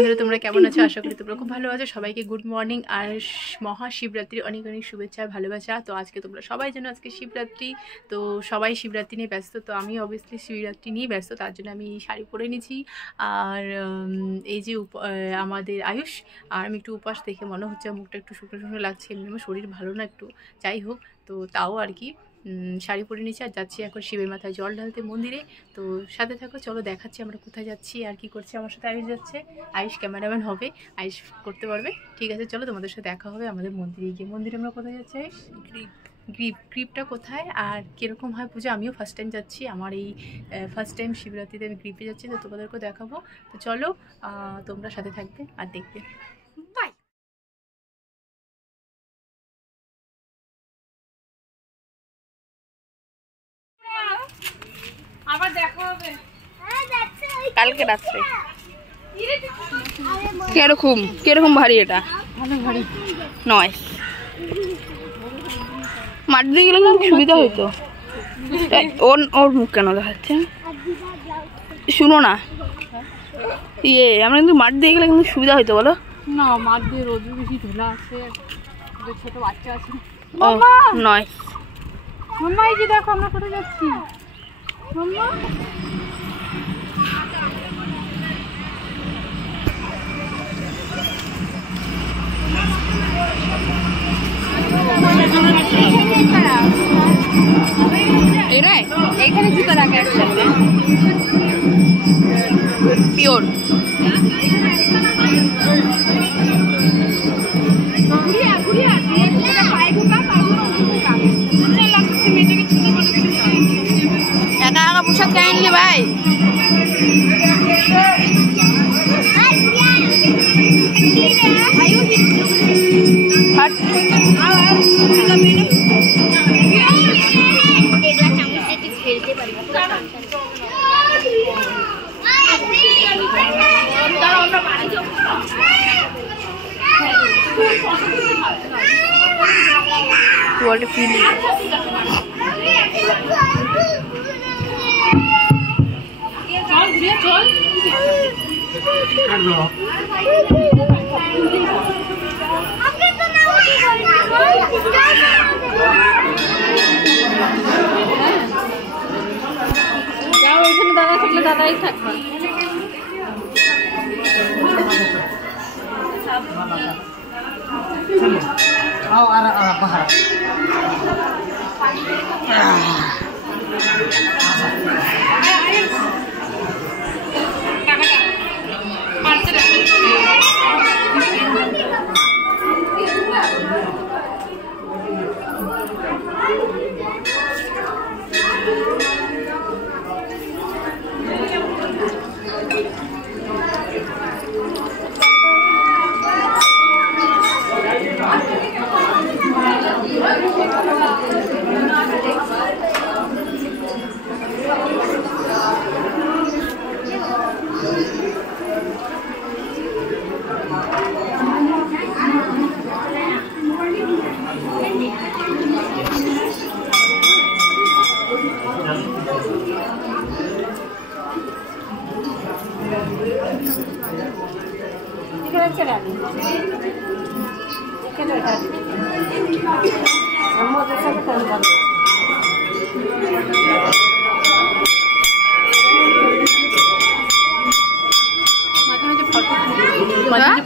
বন্ধুরা, তোমরা কেমন আছো? আশা করি তোমরা খুব ভালো আছো। সবাইকে গুড মর্নিং আর মহাশিবরাত্রির অনেক অনেক শুভেচ্ছা আর ভালোবাসা। তো আজকে তোমরা সবাই জানো আজকে শিবরাত্রি, তো সবাই শিবরাত্রি নিয়ে ব্যস্ত। তো আমি অবভিয়াসলি শিবরাত্রি নিয়ে ব্যস্ত, তার জন্য আমি শাড়ি পরে নিয়েছি। আর এই যে আমাদের আয়ুষ আর আমি একটু উপাস দেখে মনে হচ্ছে মুখটা একটু শুকনো শুকনো লাগছে, এমনি আমার শরীর ভালো না একটু, যাই হোক। তো তাও আর কি শাড়ি পরে নিয়েছি আর যাচ্ছি এখন শিবের মাথায় জল ঢালতে মন্দিরে। তো সাথে থাকো, চলো দেখাচ্ছি আমরা কোথায় যাচ্ছি আর কি করছি। আমার সাথে আয়ুষ যাচ্ছে, আয়ুষ ক্যামেরাম্যান হবে, আয়ুষ করতে পারবে। ঠিক আছে, চলো তোমাদের সাথে দেখা হবে আমাদের মন্দিরে গিয়ে। মন্দিরে আমরা কোথায় যাচ্ছি আয়ুষ? গ্রিপটা কোথায় আর কীরকম হয় পুজো? আমিও ফার্স্ট টাইম যাচ্ছি, আমার এই ফার্স্ট টাইম শিবরাত্রিতে আমি গ্রিপে যাচ্ছি, তো তোমাদেরকেও দেখাবো। তো চলো তোমরা সাথে থাকবে আর দেখবে। বাই। আবার দেখা হবে কালকে রাত্রে। কিরকম ভারী এটা? ভালো ভারী নয়, মাটি দিয়ে গেলে কিন্তু সুবিধা হইতো। ওর মুখ কেন দেখাচ্ছে? শুনো না, আমরা কিন্তু মাটি দিয়ে গেলে কিন্তু সুবিধা হইতো, বলো না? মাঠ দিয়ে রোদ বেশি ধুলা আছে, ছোট বাচ্চা আছে। ও নয় মাম্মা, এই যে দেখো আমরা কোথায় যাচ্ছি মাম্মা। এখানে জুতো রাখে একসাথে পিওর। একা একা পোশাক কেন নিলি ভাই? What a feeling. যাও এখানে দাদা থাকলে দাদাই থাকবে।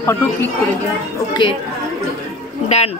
ফটো ক্লিক করে দিও। ওকে, ডান।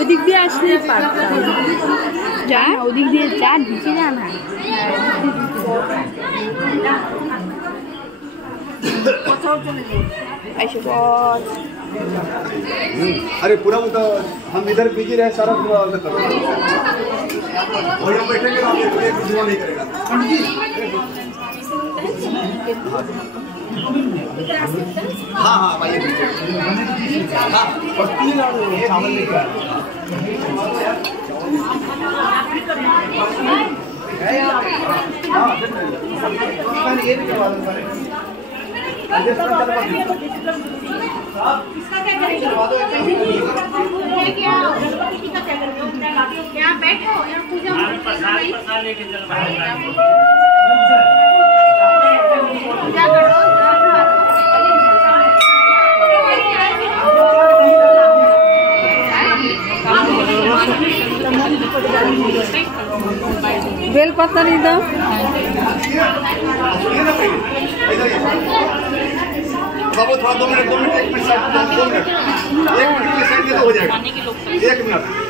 ওদিক দিয়ে আসলে পারতাম। যা ওদিক দিয়ে যা নিচে যা না। आयुष्मान अरे पूरा तो हम इधर बिजी रहे सारा पूरा बैठेंगे ना नहीं करेगा। हाँ हाँ भाई हाँ चावल लेकर इसका क्या करेंगे? क्या बैठो या पूजा लेके चल क्या करो बेल पत्ता नहीं दो बाबू थोड़ा 2 minute 1 minute side 2 minute 1 minute की साइड तो हो जाएगा 1 मिनट 1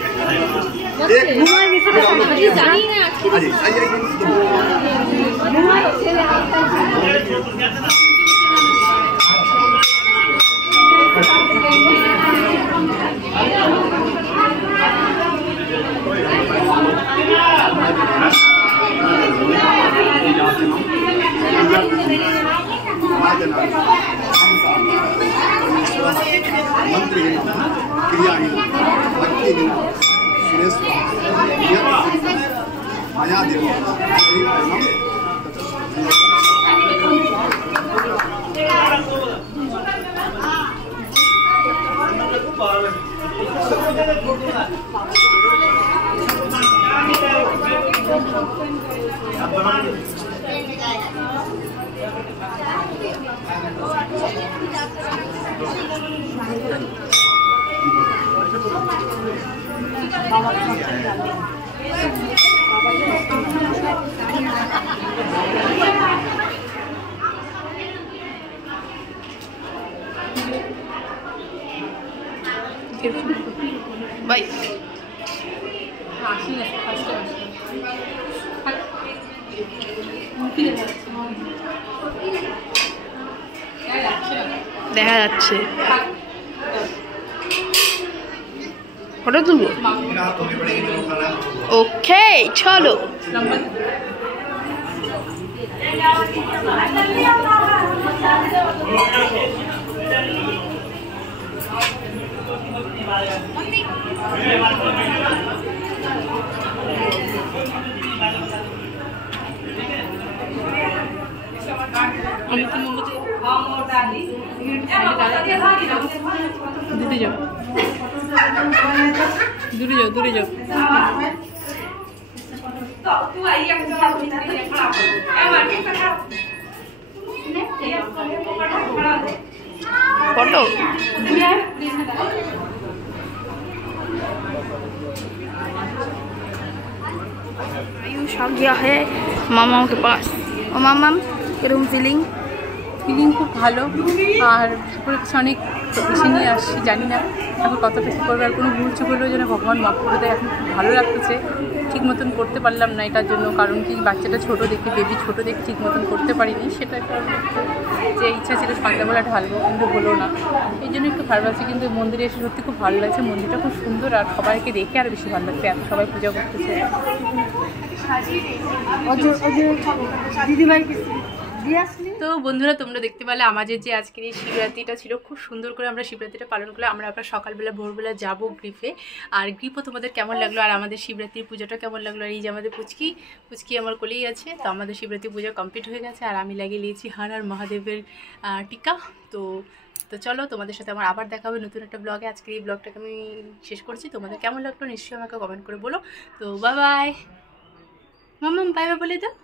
मंत्री क्रियाहीन भक्तिहीन श्रेष्ठ मया देव बाय দেখা যাচ্ছে ফটো তুলবো ওকে চলো दूरे जाओ दूरे जाओ दूरे जाओ फोटो आयुष आ गया है मामाओं के पास और मामा किरम फीलिंग খুব ভালো আর অনেক এসে নিয়ে আসছি জানি না এখন কতটা কী করবে আর কোনো ভুল চুক হলেও যেন ভগবান মাফ করে দেয়। এখন খুব ভালো লাগতেছে, ঠিক মতন করতে পারলাম না এটার জন্য, কারণ কি বাচ্চাটা ছোটো দেখে বেবি ছোটো দেখে ঠিক মতন করতে পারিনি, সেটা কারণ যে ইচ্ছা ছিল সন্ধ্যাবেলা ঢালবো কিন্তু হলো না, এই জন্য একটু খারাপ লাগছে। কিন্তু মন্দিরে এসে সত্যি খুব ভালো লাগছে, মন্দিরটা খুব সুন্দর আর সবাইকে দেখে আর বেশি ভালো লাগছে, এত সবাই পূজা করতেছে। তো বন্ধুরা তোমরা দেখতে পেলে আমাদের যে আজকের এই শিবরাত্রিটা ছিল, খুব সুন্দর করে আমরা শিবরাত্রিটা পালন করলাম। আমরা আবার সকালবেলা ভোরবেলা যাবো গ্রিফে, আর গ্রিফও তোমাদের কেমন লাগলো আর আমাদের শিবরাত্রির পুজোটা কেমন লাগলো। আর এই যে আমাদের পুচকি আমার কোলেই আছে, তো আমাদের শিবরাত্রি পুজো কমপ্লিট হয়ে গেছে আর আমি লাগিয়ে নিয়েছি হর হর মহাদেবের টিকা। তো চলো তোমাদের সাথে আমার আবার দেখা হবে নতুন একটা ব্লগে। আজকের এই ব্লগটাকে আমি শেষ করছি, তোমাদের কেমন লাগলো নিশ্চয়ই আমাকে কমেন্ট করে বলো। তো বাই বাই মাম্মাম, বাই বাই বলে দাও।